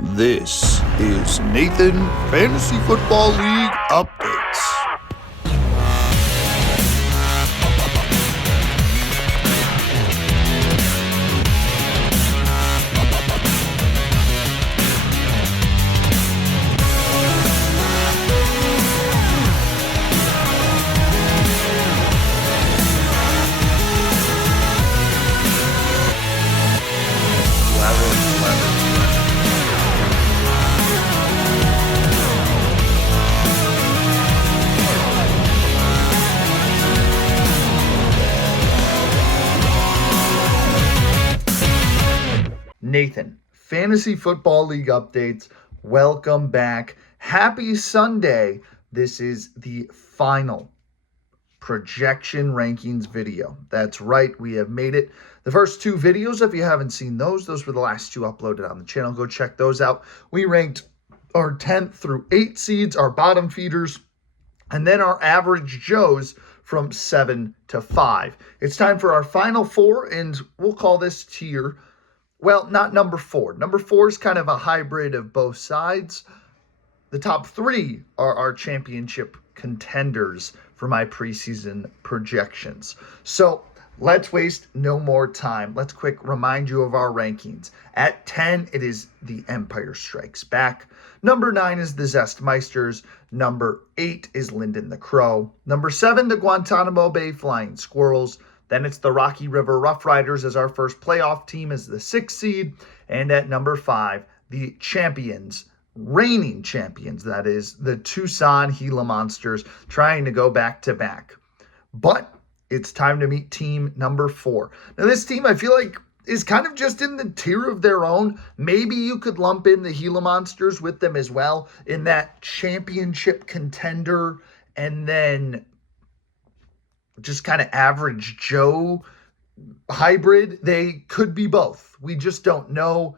This is Nathan Fantasy Football League Updates. Nathan, Fantasy Football League Updates. Welcome back. Happy Sunday. This is the final projection rankings video. That's right. We have made it. The first two videos, if you haven't seen those were the last two uploaded on the channel. Go check those out. We ranked our 10th through 8 seeds, our bottom feeders, and then our average Joes from 7 to 5. It's time for our final four, and we'll call this tier. Well, not number 4. Number 4 is kind of a hybrid of both sides. The top 3 are our championship contenders for my preseason projections. So let's waste no more time. Let's quick remind you of our rankings. At 10, it is the Empire Strikes Back. Number 9 is the Zestmeisters. Number 8 is Lyndon the Crow. Number 7, the Guantanamo Bay Flying Squirrels. Then it's the Rocky River Rough Riders as our first playoff team as the 6th seed. And at number 5, the champions, reigning champions, that is, the Tucson Gila Monsters, trying to go back-to-back. But it's time to meet team number 4. Now, this team, I feel like, is kind of just in the tier of their own. Maybe you could lump in the Gila Monsters with them as well in that championship contender and then just kind of average Joe hybrid. They could be both. We just don't know.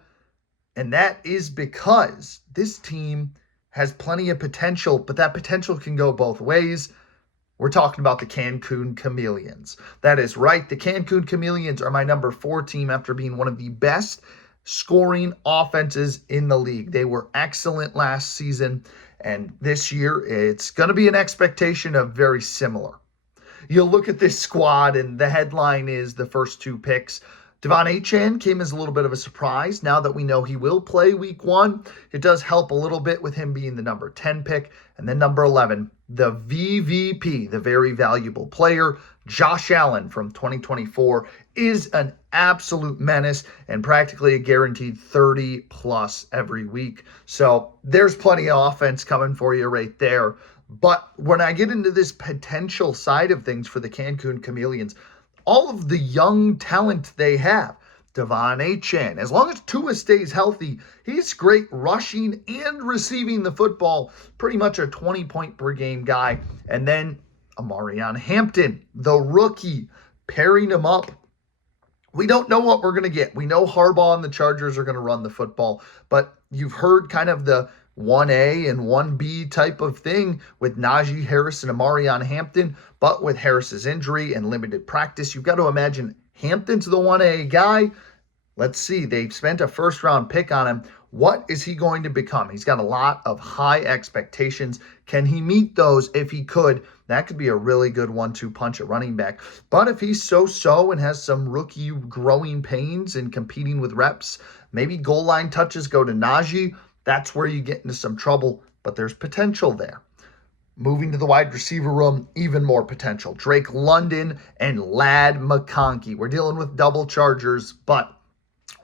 And that is because this team has plenty of potential, but that potential can go both ways. We're talking about the Cancun Chameleons. That is right. The Cancun Chameleons are my number 4 team after being one of the best scoring offenses in the league. They were excellent last season, and this year it's going to be an expectation of very similar. You'll look at this squad, and the headline is the first 2 picks. Devon Achane came as a little bit of a surprise. Now that we know he will play week 1, it does help a little bit with him being the number 10 pick. And then number 11, the VVP, the very valuable player, Josh Allen from 2024, is an absolute menace and practically a guaranteed 30-plus every week. So there's plenty of offense coming for you right there. But when I get into this potential side of things for the Cancun Chameleons, all of the young talent they have, Devon Achane, as long as Tua stays healthy, he's great rushing and receiving the football, pretty much a 20-point per game guy. And then Amarion Hampton, the rookie, pairing him up. We don't know what we're going to get. We know Harbaugh and the Chargers are going to run the football, but you've heard kind of the 1A and 1B type of thing with Najee Harris and Amarion Hampton, but with Harris's injury and limited practice, you've got to imagine Hampton's the 1A guy. Let's see. They've spent a first-round pick on him. What is he going to become? He's got a lot of high expectations. Can he meet those? If he could, that could be a really good 1-2 punch at running back. But if he's so-so and has some rookie growing pains and competing with reps, maybe goal line touches go to Najee. That's where you get into some trouble, but there's potential there. Moving to the wide receiver room, even more potential. Drake London and Ladd McConkey. We're dealing with double Chargers, but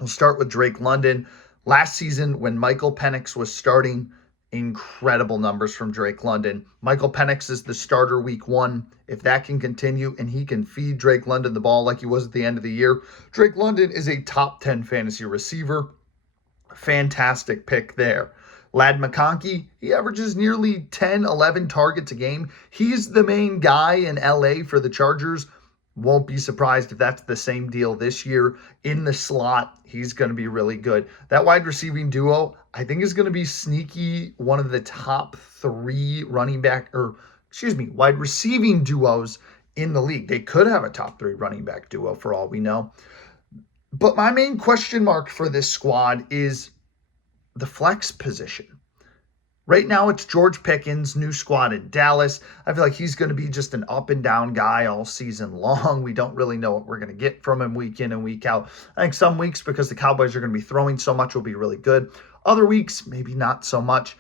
we'll start with Drake London. Last season, when Michael Penix was starting, incredible numbers from Drake London. Michael Penix is the starter week 1. If that can continue and he can feed Drake London the ball like he was at the end of the year, Drake London is a top 10 fantasy receiver. Fantastic pick there. Ladd McConkey, he averages nearly 10, 11 targets a game. He's the main guy in LA for the Chargers. Won't be surprised if that's the same deal this year. In the slot, he's going to be really good. That wide receiving duo, I think, is going to be sneaky one of the top 3 wide receiving duos in the league. They could have a top 3 running back duo for all we know. But my main question mark for this squad is the flex position. Right now, it's George Pickens, new squad in Dallas. I feel like he's going to be just an up and down guy all season long. We don't really know what we're going to get from him week in and week out. I think some weeks, because the Cowboys are going to be throwing so much, will be really good. Other weeks, maybe not so much.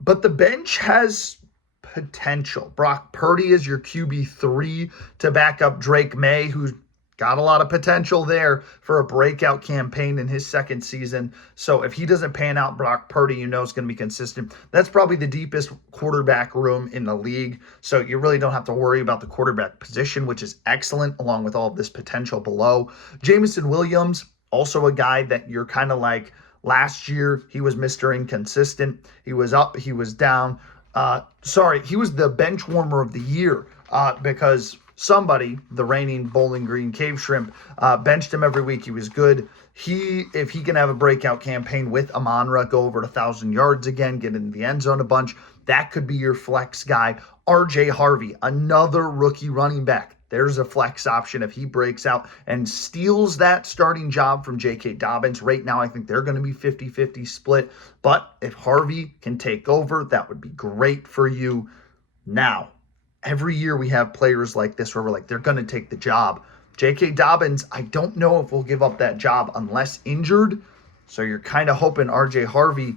But the bench has potential. Brock Purdy is your QB3 to back up Drake May, who's got a lot of potential there for a breakout campaign in his second season. So if he doesn't pan out, Brock Purdy, you know, is going to be consistent. That's probably the deepest quarterback room in the league. So you really don't have to worry about the quarterback position, which is excellent, along with all of this potential below. Jameson Williams, also a guy that you're kind of like, last year he was Mr. Inconsistent. He was up, he was down. He was the bench warmer of the year because somebody, the reigning Bowling Green Cave Shrimp, benched him every week. He was good. If he can have a breakout campaign with Amon-Ra, go over 1,000 yards again, get in the end zone a bunch, that could be your flex guy. RJ Harvey, another rookie running back. There's a flex option if he breaks out and steals that starting job from J.K. Dobbins. Right now, I think they're going to be 50-50 split. But if Harvey can take over, that would be great for you. Now, every year we have players like this where we're like, they're going to take the job. J.K. Dobbins, I don't know if we'll give up that job unless injured. So you're kind of hoping R.J. Harvey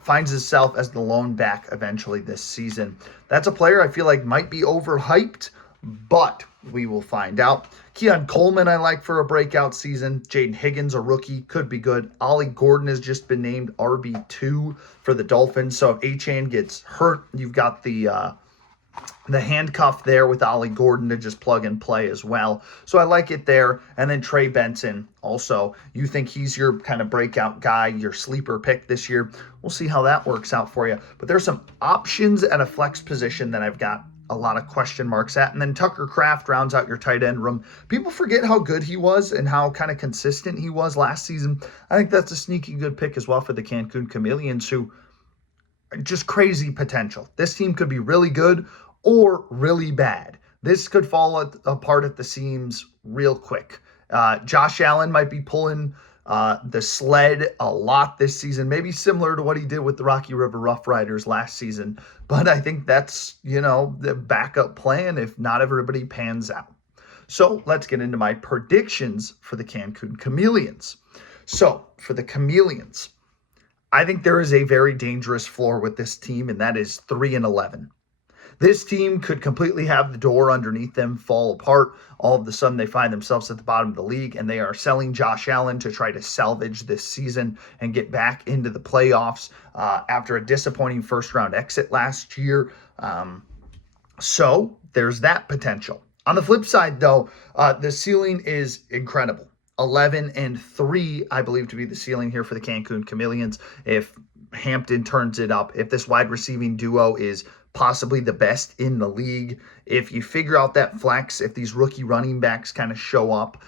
finds himself as the lone back eventually this season. That's a player I feel like might be overhyped, but we will find out. Keon Coleman I like for a breakout season. Jaden Higgins, a rookie, could be good. Ollie Gordon has just been named RB2 for the Dolphins. So if Achane gets hurt, you've got the handcuff there with Ollie Gordon to just plug and play as well. So I like it there. And then Trey Benson also. You think he's your kind of breakout guy, your sleeper pick this year. We'll see how that works out for you. But there's some options at a flex position that I've got a lot of question marks at. And then Tucker Kraft rounds out your tight end room. People forget how good he was and how kind of consistent he was last season. I think that's a sneaky good pick as well for the Cancun Chameleons, who just crazy potential. This team could be really good or really bad. This could fall apart at the seams real quick. Josh Allen might be pulling the sled a lot this season, maybe similar to what he did with the Rocky River Rough Riders last season. But I think that's, the backup plan if not everybody pans out. So let's get into my predictions for the Cancun Chameleons. So for the Chameleons, I think there is a very dangerous floor with this team, and that is 3-11. This team could completely have the door underneath them fall apart. All of a sudden, they find themselves at the bottom of the league, and they are selling Josh Allen to try to salvage this season and get back into the playoffs after a disappointing first-round exit last year. So there's that potential. On the flip side, though, the ceiling is incredible. 11-3, I believe, to be the ceiling here for the Cancun Chameleons. If Hampton turns it up, if this wide receiving duo is possibly the best in the league, if you figure out that flex, if these rookie running backs kind of show up,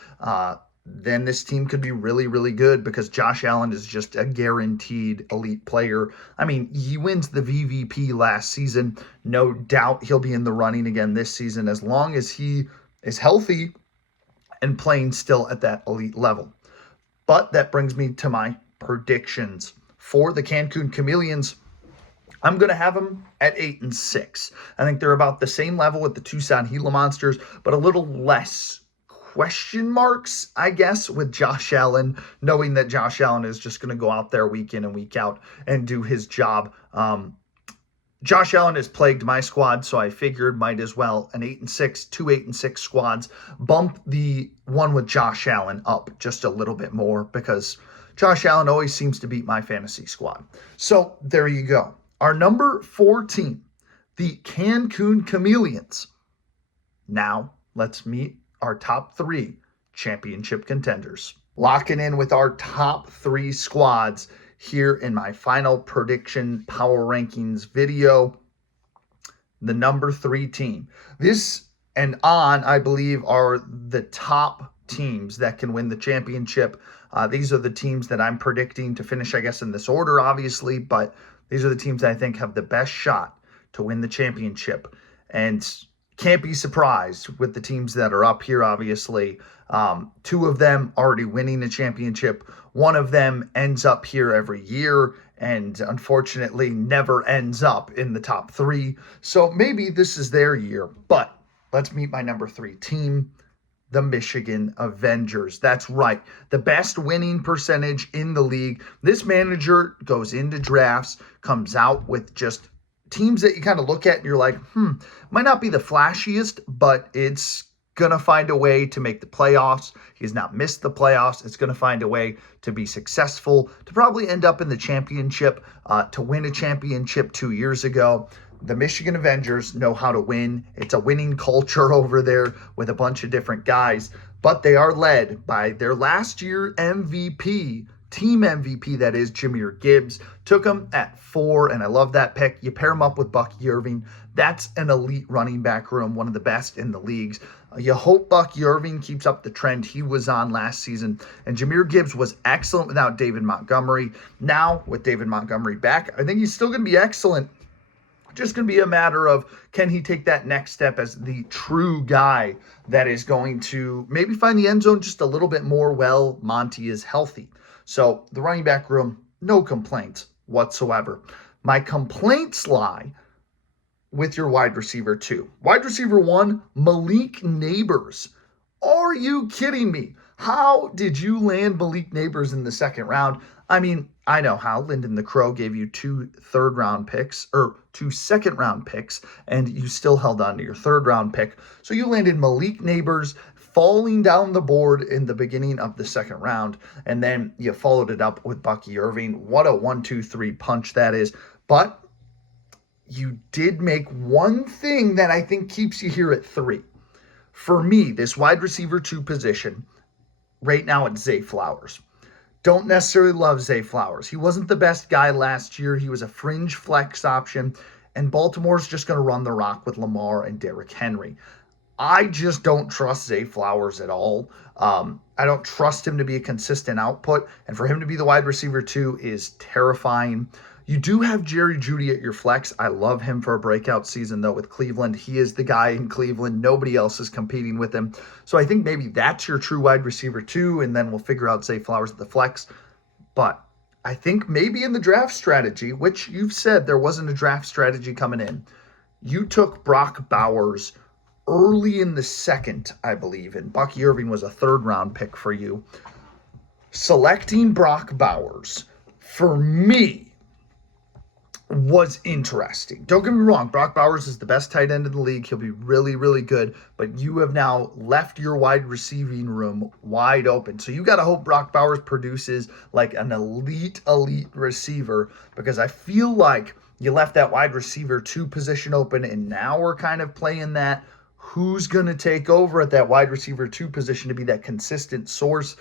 then this team could be really, really good because Josh Allen is just a guaranteed elite player. I mean, he wins the VVP last season. No doubt he'll be in the running again this season as long as he is healthy and playing still at that elite level. But that brings me to my predictions for the Cancun Chameleons. I'm going to have them at 8-6. I think they're about the same level with the Tucson Gila Monsters, but a little less question marks, I guess, with Josh Allen, knowing that Josh Allen is just going to go out there week in and week out and do his job. Josh Allen has plagued my squad, so I figured might as well an 8-6, 2 8-6 squads bump the one with Josh Allen up just a little bit more because Josh Allen always seems to beat my fantasy squad. So there you go. Our number 4 team, the Cancun Chameleons. Now let's meet our top 3 championship contenders. Locking in with our top 3 squads here in my final prediction power rankings video. The number 3 team. This and on, I believe, are the top teams that can win the championship. These are the teams that I'm predicting to finish, I guess, in this order, obviously, but these are the teams that I think have the best shot to win the championship. And can't be surprised with the teams that are up here, obviously. Two of them already winning the championship. One of them ends up here every year and unfortunately never ends up in the top three. So maybe this is their year. But let's meet my number 3 team, the Michigan Avengers. That's right. The best winning percentage in the league. This manager goes into drafts, comes out with just teams that you kind of look at and you're like, might not be the flashiest, but it's going to find a way to make the playoffs. He's not missed the playoffs. It's going to find a way to be successful, to probably end up in the championship, to win a championship 2 years ago. The Michigan Avengers know how to win. It's a winning culture over there with a bunch of different guys, but they are led by their last year MVP, team MVP, that is Jahmyr Gibbs. Took him at 4, and I love that pick. You pair him up with Bucky Irving. That's an elite running back room, one of the best in the leagues. You hope Bucky Irving keeps up the trend he was on last season. And Jahmyr Gibbs was excellent without David Montgomery. Now, with David Montgomery back, I think he's still going to be excellent. Just going to be a matter of, can he take that next step as the true guy that is going to maybe find the end zone just a little bit more while Monty is healthy. So the running back room, no complaints whatsoever. My complaints lie with your wide receiver 2. Wide receiver 1, Malik Neighbors. Are you kidding me? How did you land Malik Neighbors in the second round? I mean, I know how. Lyndon the Crow gave you 2 third-round picks, or 2 second-round picks, and you still held on to your third-round pick. So you landed Malik Neighbors falling down the board in the beginning of the second round, and then you followed it up with Bucky Irving. What a 1-2-3 punch that is. But you did make one thing that I think keeps you here at 3. For me, this wide receiver 2 position, right now it's Zay Flowers. Don't necessarily love Zay Flowers. He wasn't the best guy last year. He was a fringe flex option, and Baltimore's just going to run the rock with Lamar and Derrick Henry. I just don't trust Zay Flowers at all. I don't trust him to be a consistent output, and for him to be the wide receiver 2 is terrifying. You do have Jerry Jeudy at your flex. I love him for a breakout season, though, with Cleveland. He is the guy in Cleveland. Nobody else is competing with him. So I think maybe that's your true wide receiver 2, and then we'll figure out Zay Flowers at the flex. But I think maybe in the draft strategy, which you've said there wasn't a draft strategy coming in, you took Brock Bowers early in the second, I believe, and Bucky Irving was a third-round pick for you. Selecting Brock Bowers, for me, was interesting. Don't get me wrong, Brock Bowers is the best tight end in the league. He'll be really, really good, but you have now left your wide receiving room wide open. So you got to hope Brock Bowers produces like an elite receiver, because I feel like you left that wide receiver 2 position open, and now we're kind of playing that who's going to take over at that wide receiver 2 position to be that consistent source.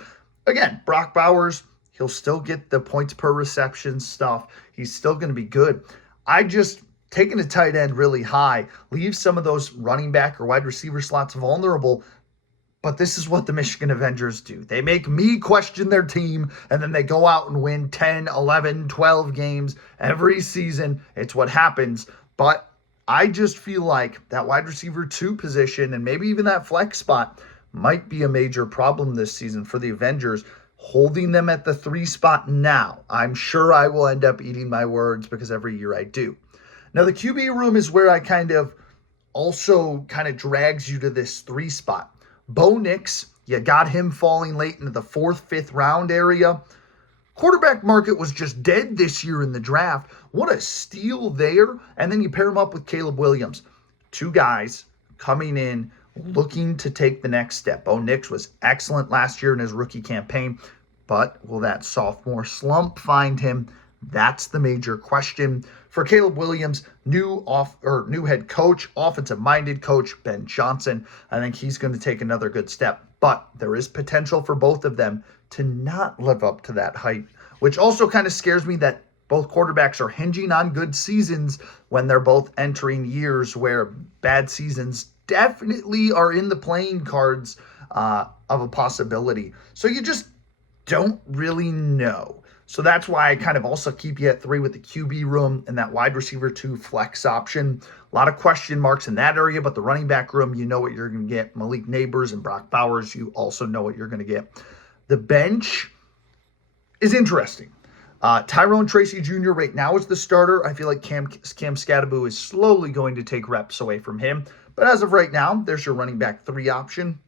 Again, Brock Bowers, he'll still get the points per reception stuff. He's still going to be good. I just, taking a tight end really high, leave some of those running back or wide receiver slots vulnerable. But this is what the Michigan Avengers do. They make me question their team, and then they go out and win 10, 11, 12 games every season. It's what happens. But I just feel like that wide receiver 2 position, and maybe even that flex spot, might be a major problem this season for the Avengers. Holding them at the 3 spot now, I'm sure I will end up eating my words, because every year I do. Now, the QB room is where I kind of drags you to this 3 spot. Bo Nix, you got him falling late into the 4th, 5th round area. Quarterback market was just dead this year in the draft. What a steal there. And then you pair him up with Caleb Williams. 2 guys coming in looking to take the next step. Bo Nix was excellent last year in his rookie campaign, but will that sophomore slump find him? That's the major question. For Caleb Williams, new head coach, offensive-minded coach, Ben Johnson. I think he's going to take another good step, but there is potential for both of them to not live up to that hype, which also kind of scares me that both quarterbacks are hinging on good seasons when they're both entering years where bad seasons definitely are in the playing cards of a possibility. So you just don't really know. So that's why I kind of also keep you at 3 with the QB room and that wide receiver 2 flex option. A lot of question marks in that area, but the running back room, you know what you're going to get. Malik Neighbors and Brock Bowers, you also know what you're going to get. The bench is interesting. Tyrone Tracy Jr. right now is the starter. I feel like Cam Scattaboo is slowly going to take reps away from him. But as of right now, there's your running back 3 option.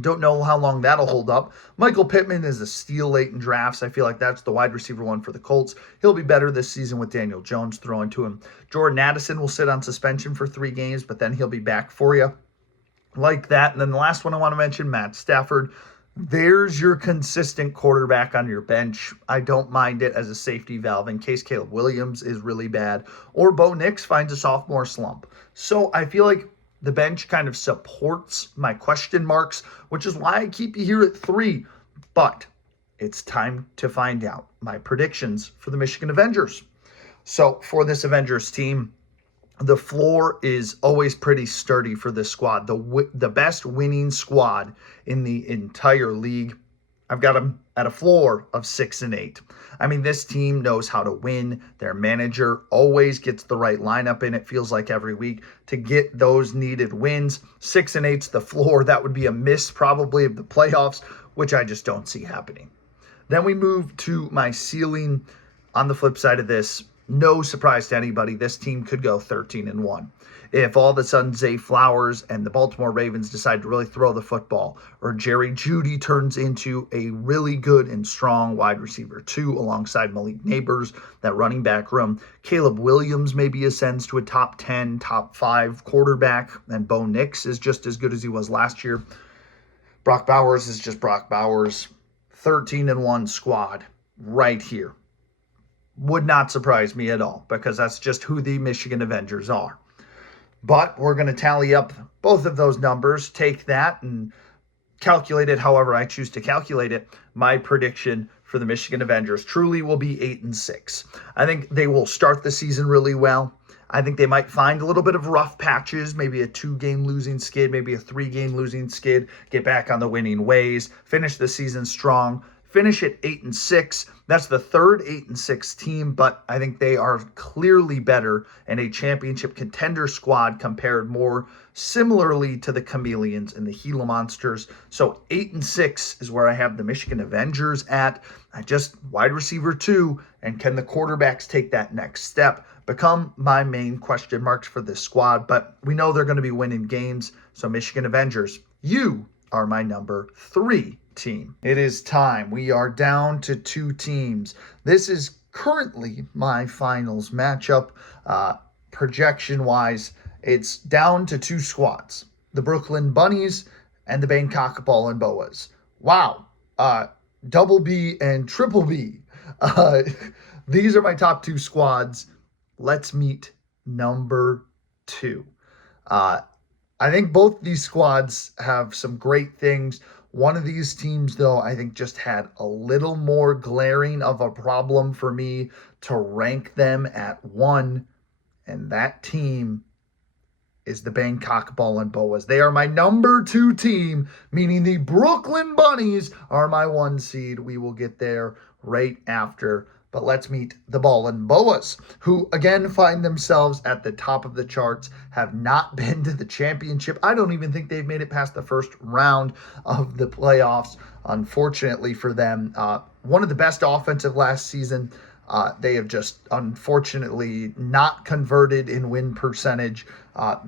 Don't know how long that'll hold up. Michael Pittman is a steal late in drafts. I feel like that's the wide receiver 1 for the Colts. He'll be better this season with Daniel Jones throwing to him. Jordan Addison will sit on suspension for 3 games, but then he'll be back for you. Like that. And then the last one I want to mention, Matt Stafford. There's your consistent quarterback on your bench. I don't mind it as a safety valve in case Caleb Williams is really bad or Bo Nix finds a sophomore slump. So I feel like the bench kind of supports my question marks, which is why I keep you here at 3. But it's time to find out my predictions for the Michigan Avengers. So for this Avengers team, the floor is always pretty sturdy for this squad. The best winning squad in the entire league. I've got them at a floor of 6-8. I mean, this team knows how to win. Their manager always gets the right lineup in, it feels like, every week to get those needed wins. 6-8's the floor. That would be a miss probably of the playoffs, which I just don't see happening. Then we move to my ceiling. On the flip side of this, no surprise to anybody, this team could go 13-1. If all of a sudden Zay Flowers and the Baltimore Ravens decide to really throw the football, or Jerry Jeudy turns into a really good and strong wide receiver 2 alongside Malik Neighbors, that running back room. Caleb Williams maybe ascends to a top 10, top 5 quarterback, and Bo Nix is just as good as he was last year. Brock Bowers is just Brock Bowers. 13-1 squad right here. Would not surprise me at all because that's just who the Michigan Avengers are. But we're going to tally up both of those numbers, take that and calculate it however I choose to calculate it. My prediction for the Michigan Avengers truly will be 8-6. I think they will start the season really well. I think they might find a little bit of rough patches, maybe a 2-game losing skid, maybe a 3-game losing skid, get back on the winning ways, finish the season strong, finish at 8-6. That's the third 8-6 team, but I think they are clearly better and a championship contender squad compared more similarly to the Chameleons and the Gila Monsters. So 8-6 is where I have the Michigan Avengers at. I just wide receiver 2, and can the quarterbacks take that next step? Become my main question marks for this squad, but we know they're going to be winning games. So Michigan Avengers, you are my number 3 team. It is time. We are down to 2 teams. This is currently my finals matchup. Projection-wise, it's down to 2 squads. The Brooklyn Bunnies and the Bangkok Ball and Boas. Wow. Double B and triple B. These are my top 2 squads. Let's meet number 2. I think both these squads have some great things. One of these teams, though, I think just had a little more glaring of a problem for me to rank them at 1, and that team is the Bangkok Ball and Boas. They are my number 2 team, meaning the Brooklyn Bunnies are my 1 seed. We will get there right after. But let's meet the Ball and Boas, who again find themselves at the top of the charts, have not been to the championship. I don't even think they've made it past the first round of the playoffs, unfortunately for them. One of the best offensive last season. They have just unfortunately not converted in win percentage.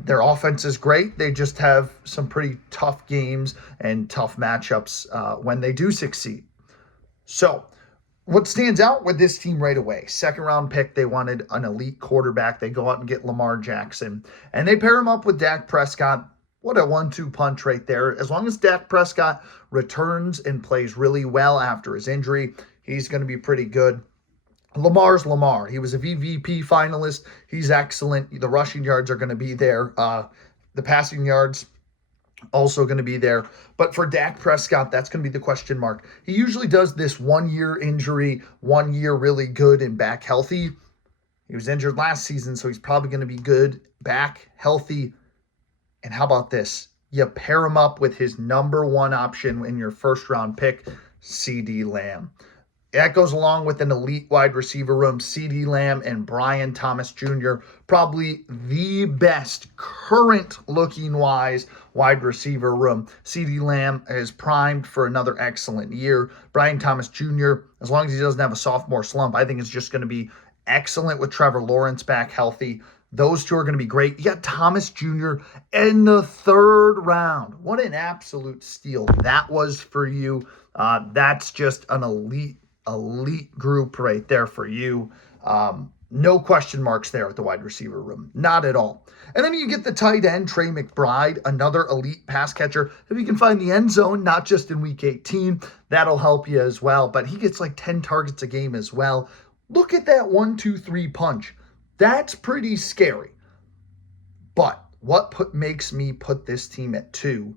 Their offense is great. They just have some pretty tough games and tough matchups when they do succeed. So, what stands out with this team right away, 2nd round pick, they wanted an elite quarterback. They go out and get Lamar Jackson, and they pair him up with Dak Prescott. What a 1-2 punch right there. As long as Dak Prescott returns and plays really well after his injury, he's going to be pretty good. Lamar's Lamar. He was a VVP finalist. He's excellent. The rushing yards are going to be there. The passing yards also going to be there. But for Dak Prescott, that's going to be the question mark. He usually does this 1-year injury, 1 year really good and back healthy. He was injured last season, so he's probably going to be good, back healthy. And how about this? You pair him up with his number 1 option in your first round pick, CD Lamb. That goes along with an elite wide receiver room. CeeDee Lamb and Brian Thomas Jr., probably the best current looking wise wide receiver room. CeeDee Lamb is primed for another excellent year. Brian Thomas Jr., as long as he doesn't have a sophomore slump, I think it's just going to be excellent with Trevor Lawrence back healthy. Those two are going to be great. You got Thomas Jr. in the third round. What an absolute steal that was for you. That's just an elite group right there for you. No question marks there at the wide receiver room. Not at all. And then you get the tight end, Trey McBride, another elite pass catcher. If you can find the end zone, not just in week 18, that'll help you as well. But he gets like 10 targets a game as well. Look at that 1-2-3 punch. That's pretty scary. But what makes me put this team at 2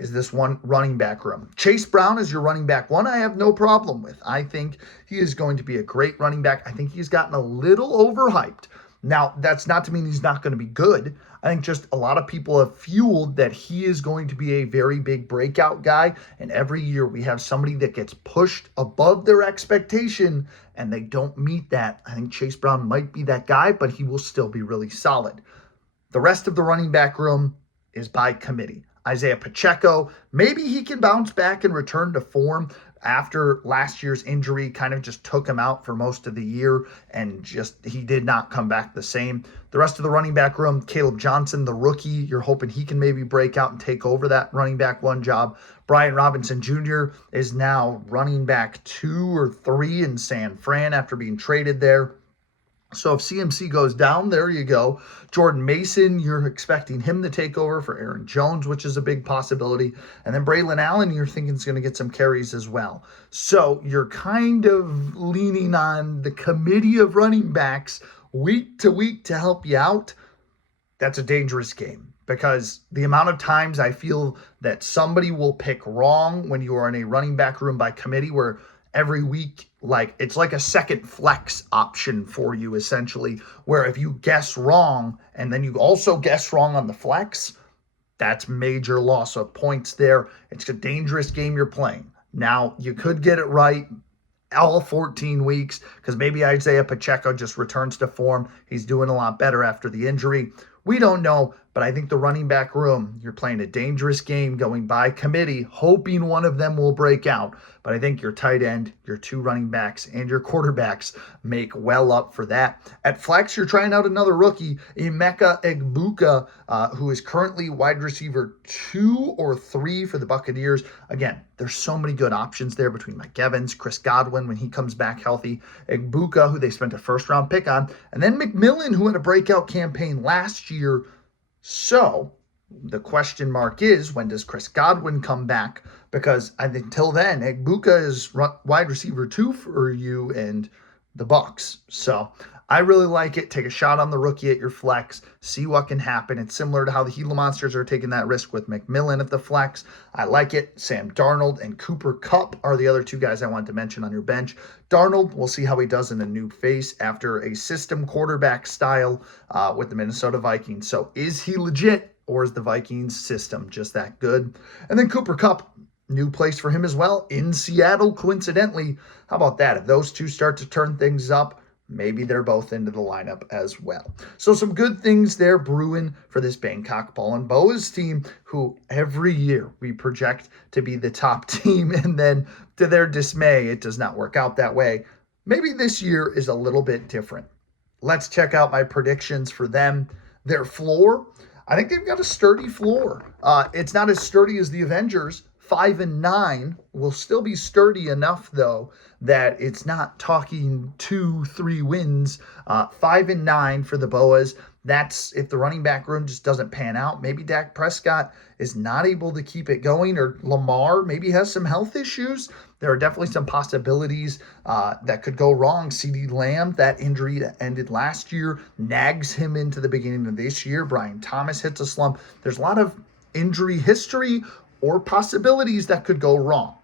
is this one running back room. Chase Brown is your running back 1. I have no problem with. I think he is going to be a great running back. I think he's gotten a little overhyped. Now, that's not to mean he's not going to be good. I think just a lot of people have fueled that he is going to be a very big breakout guy. And every year we have somebody that gets pushed above their expectation and they don't meet that. I think Chase Brown might be that guy, but he will still be really solid. The rest of the running back room is by committee. Isaiah Pacheco, maybe he can bounce back and return to form after last year's injury kind of just took him out for most of the year and just he did not come back the same. The rest of the running back room, Caleb Johnson, the rookie, you're hoping he can maybe break out and take over that running back 1 job. Brian Robinson Jr. is now running back 2 or 3 in San Fran after being traded there. So if CMC goes down, there you go. Jordan Mason, you're expecting him to take over for Aaron Jones, which is a big possibility. And then Braylon Allen, you're thinking is going to get some carries as well. So you're kind of leaning on the committee of running backs week to week to help you out. That's a dangerous game because the amount of times I feel that somebody will pick wrong when you are in a running back room by committee where every week, like it's like a second flex option for you essentially, where if you guess wrong and then you also guess wrong on the flex, that's major loss of points there. It's a dangerous game you're playing. Now, you could get it right all 14 weeks because maybe Isaiah Pacheco just returns to form. He's doing a lot better after the injury. We don't know, but I think the running back room, you're playing a dangerous game going by committee, hoping one of them will break out. But I think your tight end, your 2 running backs, and your quarterbacks make well up for that. At flex, you're trying out another rookie, Emeka Egbuka, who is currently wide receiver 2 or 3 for the Buccaneers. Again, there's so many good options there between Mike Evans, Chris Godwin when he comes back healthy, Egbuka, who they spent a first-round pick on, and then McMillan, who had a breakout campaign last year. So the question mark is, when does Chris Godwin come back? Because until then, Egbuka is wide receiver 2 for you and the Bucs. So I really like it. Take a shot on the rookie at your flex. See what can happen. It's similar to how the Gila Monsters are taking that risk with McMillan at the flex. I like it. Sam Darnold and Cooper Kupp are the other 2 guys I wanted to mention on your bench. Darnold, we'll see how he does in a new face after a system quarterback style with the Minnesota Vikings. So is he legit, or is the Vikings system just that good? And then Cooper Kupp, new place for him as well in Seattle, coincidentally. How about that? If those 2 start to turn things up, maybe they're both into the lineup as well. So some good things there brewing for this Bangkok Ball and Boas team, who every year we project to be the top team, and then to their dismay, it does not work out that way. Maybe this year is a little bit different. Let's check out my predictions for them. Their floor, I think they've got a sturdy floor. It's not as sturdy as the Avengers. 5-9 will still be sturdy enough, though, that it's not talking 2-3 wins. 5-9 for the Boas. That's if the running back room just doesn't pan out. Maybe Dak Prescott is not able to keep it going, or Lamar maybe has some health issues. There are definitely some possibilities that could go wrong. CeeDee Lamb, that injury that ended last year, nags him into the beginning of this year. Brian Thomas hits a slump. There's a lot of injury history or possibilities that could go wrong.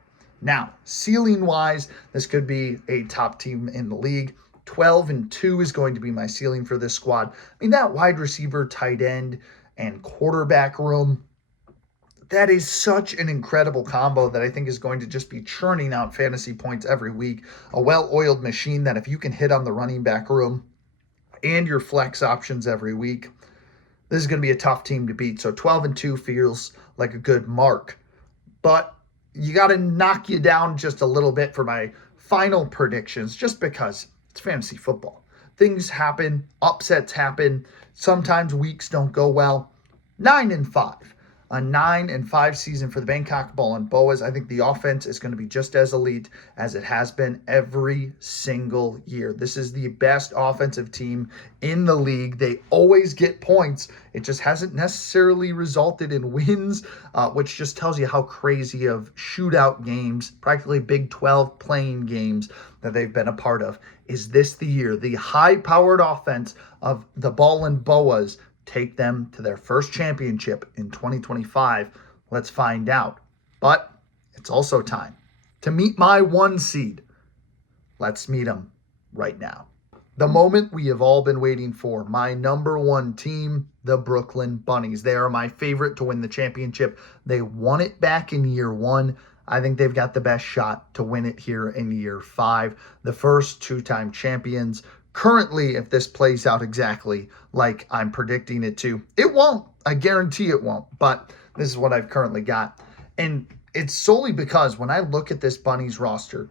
Now, ceiling-wise, this could be a top team in the league. 12-2 is going to be my ceiling for this squad. I mean, that wide receiver, tight end, and quarterback room, That is such an incredible combo that I think is going to just be churning out fantasy points every week. A well-oiled machine that if you can hit on the running back room and your flex options every week, this is going to be a tough team to beat. So 12-2 feels like a good mark. But you got to knock you down just a little bit for my final predictions, just because it's fantasy football. Things happen, upsets happen. Sometimes weeks don't go well. 9-5. A 9-5 season for the Bangkok Ball and Boas. I think the offense is going to be just as elite as it has been every single year. This is the best offensive team in the league. They always get points. It just hasn't necessarily resulted in wins, which just tells you how crazy of shootout games, practically Big 12 playing games that they've been a part of. Is this the year? The high-powered offense of the Ball and Boas take them to their first championship in 2025? Let's find out. But it's also time to meet my 1 seed. Let's meet them right now. The moment we have all been waiting for, my number 1 team, the Brooklyn Bunnies. They are my favorite to win the championship. They won it back in year 1. I think they've got the best shot to win it here in year 5. The first 2-time champions. Currently, if this plays out exactly like I'm predicting it to, it won't. I guarantee it won't. But this is what I've currently got. And it's solely because when I look at this Bunnies roster,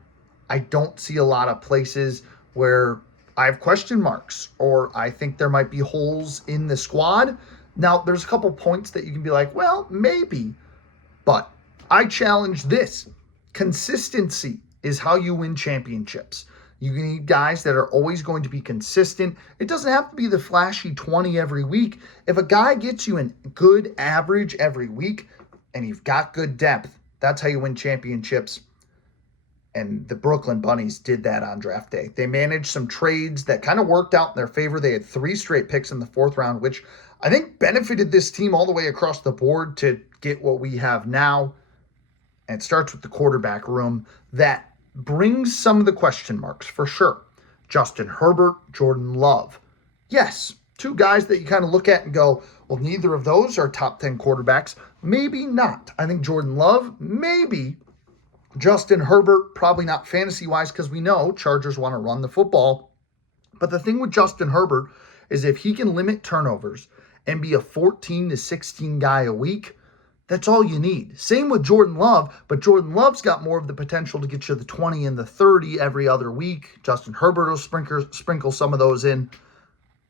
I don't see a lot of places where I have question marks or I think there might be holes in the squad. Now, there's a couple points that you can be like, well, maybe. But I challenge this. Consistency is how you win championships. You need guys that are always going to be consistent. It doesn't have to be the flashy 20 every week. If a guy gets you a good average every week and you've got good depth, that's how you win championships. And the Brooklyn Bunnies did that on draft day. They managed some trades that kind of worked out in their favor. They had 3 straight picks in the 4th round, which I think benefited this team all the way across the board to get what we have now. And it starts with the quarterback room that brings some of the question marks for sure. Justin Herbert, Jordan Love. Yes, 2 guys that you kind of look at and go, well, neither of those are top 10 quarterbacks. Maybe not. I think Jordan Love, maybe. Justin Herbert, probably not fantasy-wise because we know Chargers want to run the football. But the thing with Justin Herbert is if he can limit turnovers and be a 14 to 16 guy a week, that's all you need. Same with Jordan Love, but Jordan Love's got more of the potential to get you the 20 and the 30 every other week. Justin Herbert will sprinkle some of those in.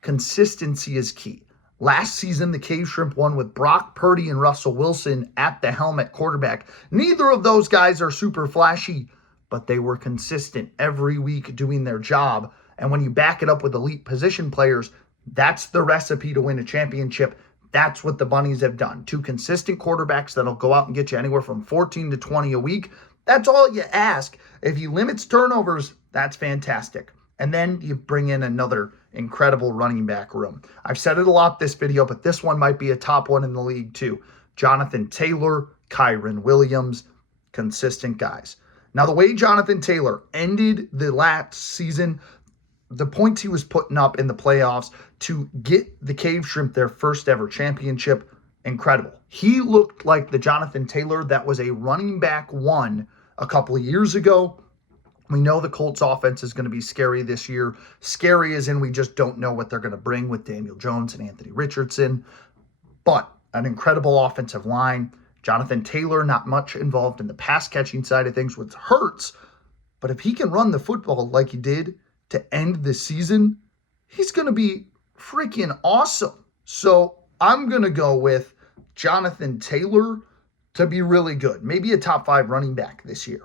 Consistency is key. Last season, the Cave Shrimp won with Brock Purdy and Russell Wilson at the helm at quarterback. Neither of those guys are super flashy, but they were consistent every week doing their job. And when you back it up with elite position players, that's the recipe to win a championship. That's what the Bunnies have done. 2 consistent quarterbacks that'll go out and get you anywhere from 14 to 20 a week. That's all you ask. If he limits turnovers, that's fantastic. And then you bring in another incredible running back room. I've said it a lot this video, but this one might be a top one in the league too. Jonathan Taylor, Kyren Williams, consistent guys. Now, the way Jonathan Taylor ended the last season, the points he was putting up in the playoffs to get the Cave Shrimp their first ever championship, incredible. He looked like the Jonathan Taylor that was a running back 1 a couple of years ago. We know the Colts offense is going to be scary this year. Scary as in we just don't know what they're going to bring with Daniel Jones and Anthony Richardson. But an incredible offensive line. Jonathan Taylor, not much involved in the pass catching side of things, which hurts. But if he can run the football like he did to end the season, he's going to be freaking awesome. So I'm going to go with Jonathan Taylor to be really good. Maybe a top 5 running back this year.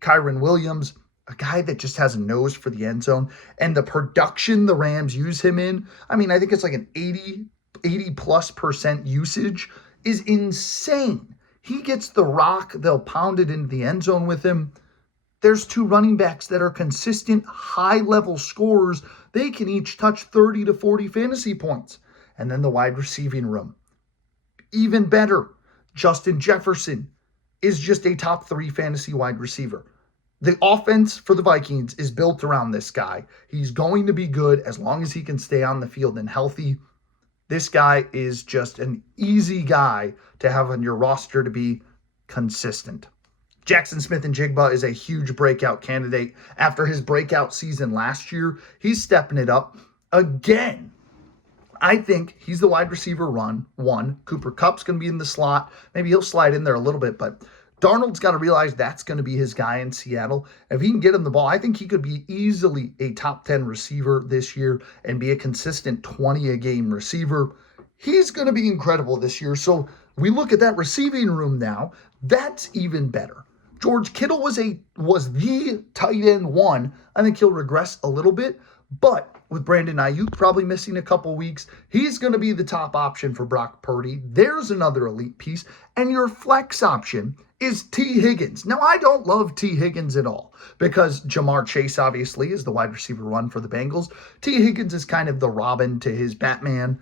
Kyren Williams, a guy that just has a nose for the end zone. And the production the Rams use him in, I mean, I think it's like an 80+% usage is insane. He gets the rock, they'll pound it into the end zone with him. There's 2 running backs that are consistent, high-level scorers. They can each touch 30 to 40 fantasy points. And then the wide receiving room. Even better, Justin Jefferson is just a top 3 fantasy wide receiver. The offense for the Vikings is built around this guy. He's going to be good as long as he can stay on the field and healthy. This guy is just an easy guy to have on your roster to be consistent. Jackson Smith-Njigba is a huge breakout candidate. After his breakout season last year, he's stepping it up again. I think he's the wide receiver one. Cooper Kupp's going to be in the slot. Maybe he'll slide in there a little bit, but Darnold's got to realize that's going to be his guy in Seattle. If he can get him the ball, I think he could be easily a top 10 receiver this year and be a consistent 20-a-game receiver. He's going to be incredible this year. So we look at that receiving room now. That's even better. George Kittle was the tight end one. I think he'll regress a little bit, but with Brandon Ayuk probably missing a couple weeks, he's going to be the top option for Brock Purdy. There's another elite piece. And your flex option is T. Higgins. Now, I don't love T. Higgins at all because Jamar Chase obviously is the wide receiver one for the Bengals. T. Higgins is kind of the Robin to his Batman.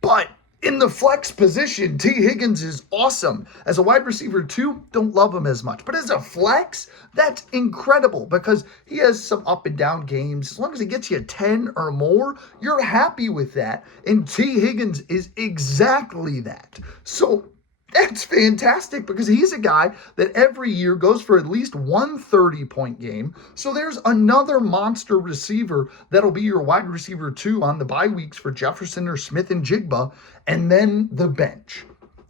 But in the flex position, T. Higgins is awesome. As a wide receiver two, don't love him as much. But as a flex, that's incredible because he has some up and down games. As long as he gets you 10 or more, you're happy with that. And T. Higgins is exactly that. So that's fantastic because he's a guy that every year goes for at least one 30-point game. So there's another monster receiver that'll be your wide receiver two on the bye weeks for Jefferson or Smith-Njigba, and then the bench.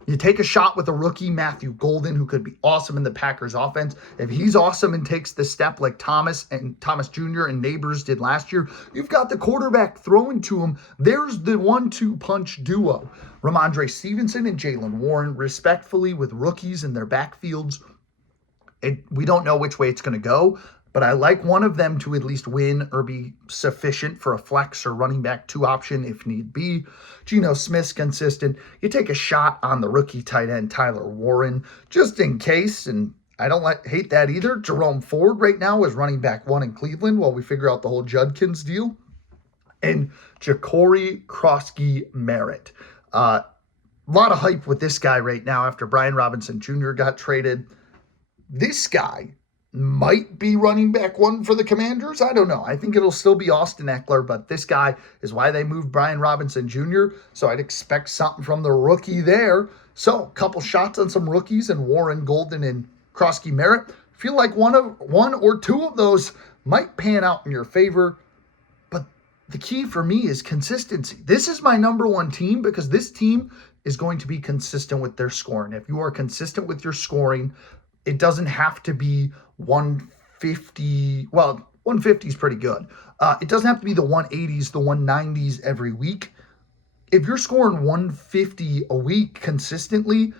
You take a shot with a rookie, Matthew Golden, who could be awesome in the Packers offense. If he's awesome and takes the step like Thomas Jr. and Neighbors did last year, you've got the quarterback throwing to him. There's the 1-2 punch duo. Ramondre Stevenson and Jaylen Warren, respectfully, with rookies in their backfields. We don't know which way it's going to go, but I like one of them to at least win or be sufficient for a flex or running back two option if need be. Geno Smith's consistent. You take a shot on the rookie tight end Tyler Warren just in case, and I don't hate that either. Jerome Ford right now is running back one in Cleveland while we figure out the whole Judkins deal. And Ja'Cory Krosky-Merritt. A lot of hype with this guy right now after Brian Robinson Jr. got traded. This guy might be running back one for the Commanders. I don't know. I think it'll still be Austin Eckler, but this guy is why they moved Brian Robinson Jr., so I'd expect something from the rookie there. So a couple shots on some rookies and Warren, Golden, and Krosky-Merritt. Feel like one or two of those might pan out in your favor, but the key for me is consistency. This is my number one team because this team is going to be consistent with their scoring. If you are consistent with your scoring, it doesn't have to be 150. Well, 150 is pretty good. It doesn't have to be the 180s, the 190s every week. If you're scoring 150 a week consistently,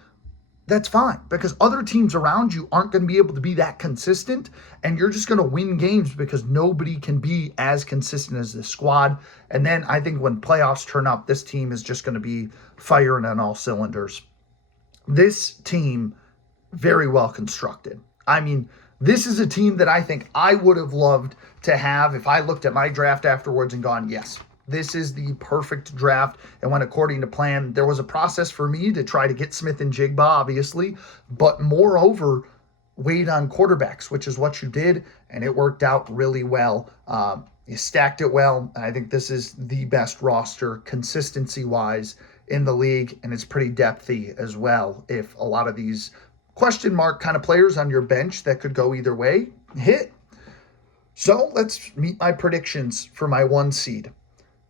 that's fine because other teams around you aren't going to be able to be that consistent, and you're just going to win games because nobody can be as consistent as this squad. And then I think when playoffs turn up, this team is just going to be firing on all cylinders. This team, very well constructed. I mean, this is a team that I think I would have loved to have if I looked at my draft afterwards and gone, yes, this is the perfect draft and went according to plan. There was a process for me to try to get Smith-Njigba, obviously, but moreover, wait on quarterbacks, which is what you did, and it worked out really well. You stacked it well, and I think this is the best roster consistency-wise in the league, and it's pretty depthy as well. If a lot of these question mark kind of players on your bench that could go either way hit. So let's meet my predictions for my one seed.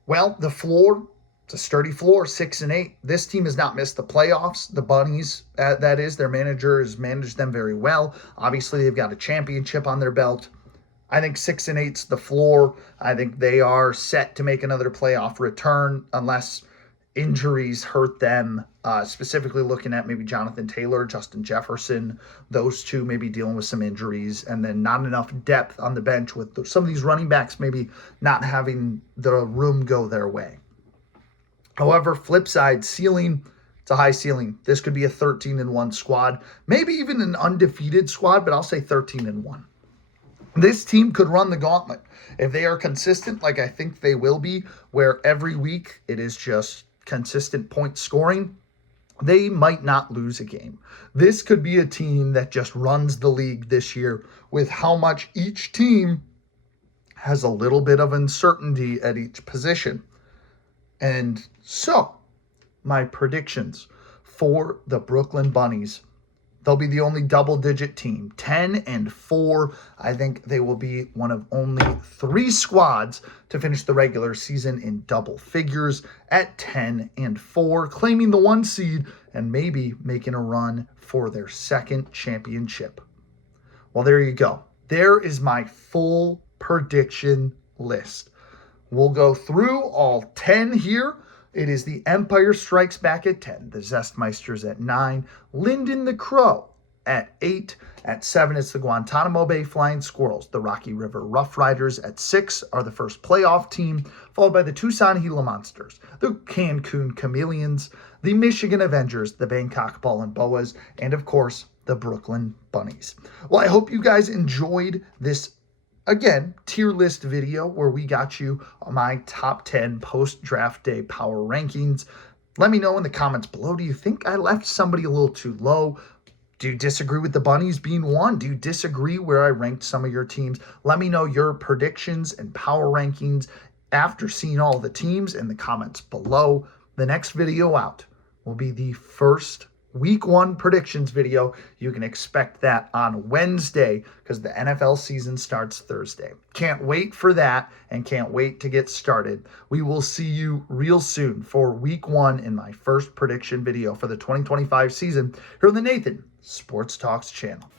Well, the floor, it's a sturdy floor, 6-8. This team has not missed the playoffs. The Bunnies, that is, their manager has managed them very well. Obviously, they've got a championship on their belt. I think 6-8's the floor. I think they are set to make another playoff return unless injuries hurt them, specifically looking at maybe Jonathan Taylor, Justin Jefferson, those two maybe dealing with some injuries, and then not enough depth on the bench with some of these running backs maybe not having the room go their way. However, flip side, ceiling, it's a high ceiling. This could be a 13-1 squad, maybe even an undefeated squad, but I'll say 13-1. This team could run the gauntlet. If they are consistent, like I think they will be, where every week it is just consistent point scoring, they might not lose a game. This could be a team that just runs the league this year with how much each team has a little bit of uncertainty at each position. And so, my predictions for the Brooklyn Bunnies. They'll be the only double-digit team, 10-4. I think they will be one of only 3 squads to finish the regular season in double figures at 10-4, claiming the 1 seed and maybe making a run for their second championship. Well, there you go. There is my full prediction list. We'll go through all 10 here. It is the Empire Strikes Back at 10, the Zestmeisters at 9, Linden the Crow at 8, at 7 it's the Guantanamo Bay Flying Squirrels. The Rocky River Rough Riders at 6 are the first playoff team, followed by the Tucson Gila Monsters, the Cancun Chameleons, the Michigan Avengers, the Bangkok Ball and Boas, and of course, the Brooklyn Bunnies. Well, I hope you guys enjoyed this, again, tier list video where we got you my top 10 post-draft day power rankings. Let me know in the comments below, do you think I left somebody a little too low? Do you disagree with the Bunnies being 1? Do you disagree where I ranked some of your teams? Let me know your predictions and power rankings after seeing all the teams in the comments below. The next video out will be the first Week 1 predictions video. You can expect that on Wednesday because the NFL season starts Thursday. Can't wait for that and can't wait to get started. We will see you real soon for Week 1 in my first prediction video for the 2025 season here on the Nathan Sports Talks channel.